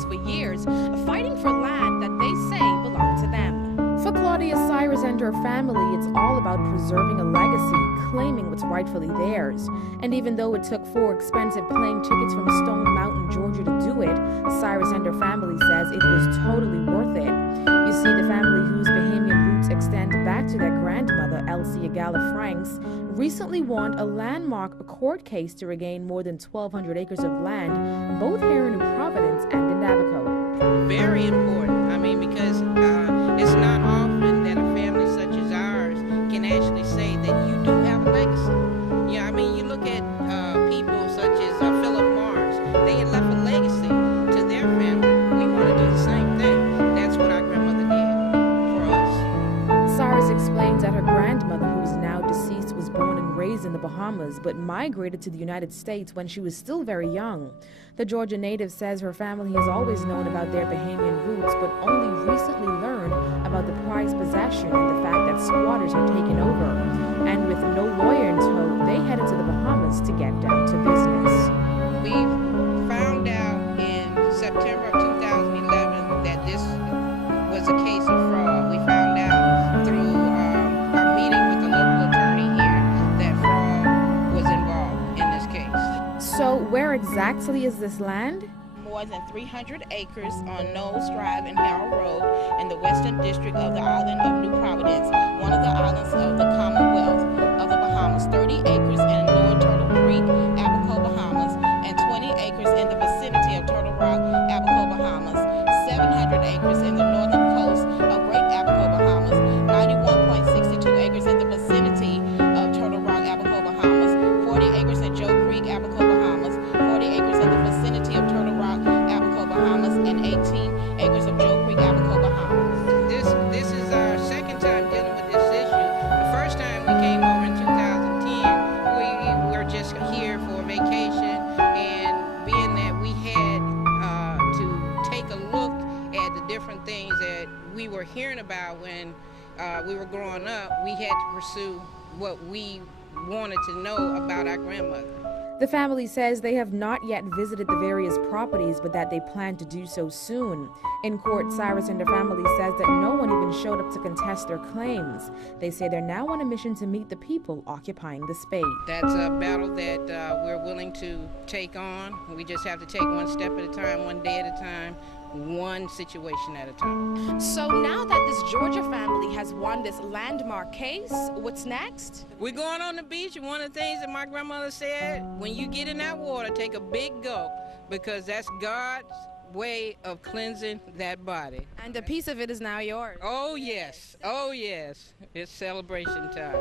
natives for years, fighting for land that they say belonged to them. For Claudia Cyrus and her family, it's all about preserving a legacy, claiming what's rightfully theirs. And even though it took 4 expensive plane tickets from Stone Mountain, Georgia to do it, Cyrus and her family says it was totally worth it. You see, the family whose Bahamian roots extend back to their grandmother, Elsie Agala Franks, recently won a landmark court case to regain more than 1,200 acres of land, both here in New Providence and in Navico. Very important. I mean, because it's not often that a family such as ours can actually say that you do have a legacy. Yeah, I mean, you look at people such as Philip Morris. They had left a legacy to their family. We want to do the same thing. That's what our grandmother did for us. Cyrus explains that her grandmother, who is now deceased, was born and raised in the Bahamas, but migrated to the United States when she was still very young. The Georgia native says her family has always known about their Bahamian roots, but only recently learned about the prized possession and the fact that squatters had taken over. And with no lawyer in tow, they headed to the Bahamas to get down to business. We found out in September of 2011 that this was a case of fraud. We found out through our meeting with the local attorney here that fraud was involved in this case. So where exactly is this land? More than 300 acres on Knowles Drive and Harold Road in the Western District of the island of New Providence, one of the islands of the Commonwealth of the Bahamas, 30 acres in Lower Turtle Creek, Abaco, Bahamas, and 20 acres in the vicinity of Turtle Rock, Abaco, Bahamas, 700 acres in the northern coast of Great Abaco, Bahamas, 91.62 acres in the vicinity of Turtle Rock, Abaco, Bahamas, 40 acres in Joe Creek, Abaco, Bahamas, 40 acres in the vicinity of Turtle Rock, Abaco, Bahamas, and 18 acres of Joe Creek, Abaco, Bahamas. This is our second time dealing with this issue. The first time we came over in 2010, we were just here for vacation, and being that we had to take a look at the different things that we were hearing about when we were growing up, we had to pursue what we wanted to know about our grandmother. The family says they have not yet visited the various properties, but that they plan to do so soon. In court, Cyrus and her family says that no one even showed up to contest their claims. They say they're now on a mission to meet the people occupying the space. That's a battle that we're willing to take on. We just have to take one step at a time, one day at a time, one situation at a time. So now that this Georgia family has won this landmark case, what's next? We're going on the beach, and one of the things that my grandmother said, when you get in that water, take a big gulp, because that's God's way of cleansing that body. And a piece of it is now yours. Oh yes, oh yes, it's celebration time.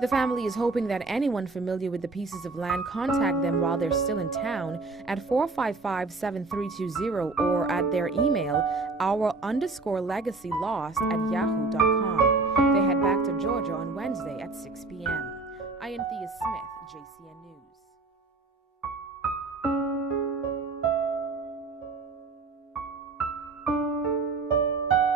The family is hoping that anyone familiar with the pieces of land contact them while they're still in town at 455-7320 or at their email our_legacylost@yahoo.com. They head back to Georgia on Wednesday at 6 p.m. I am Thea Smith, JCN News.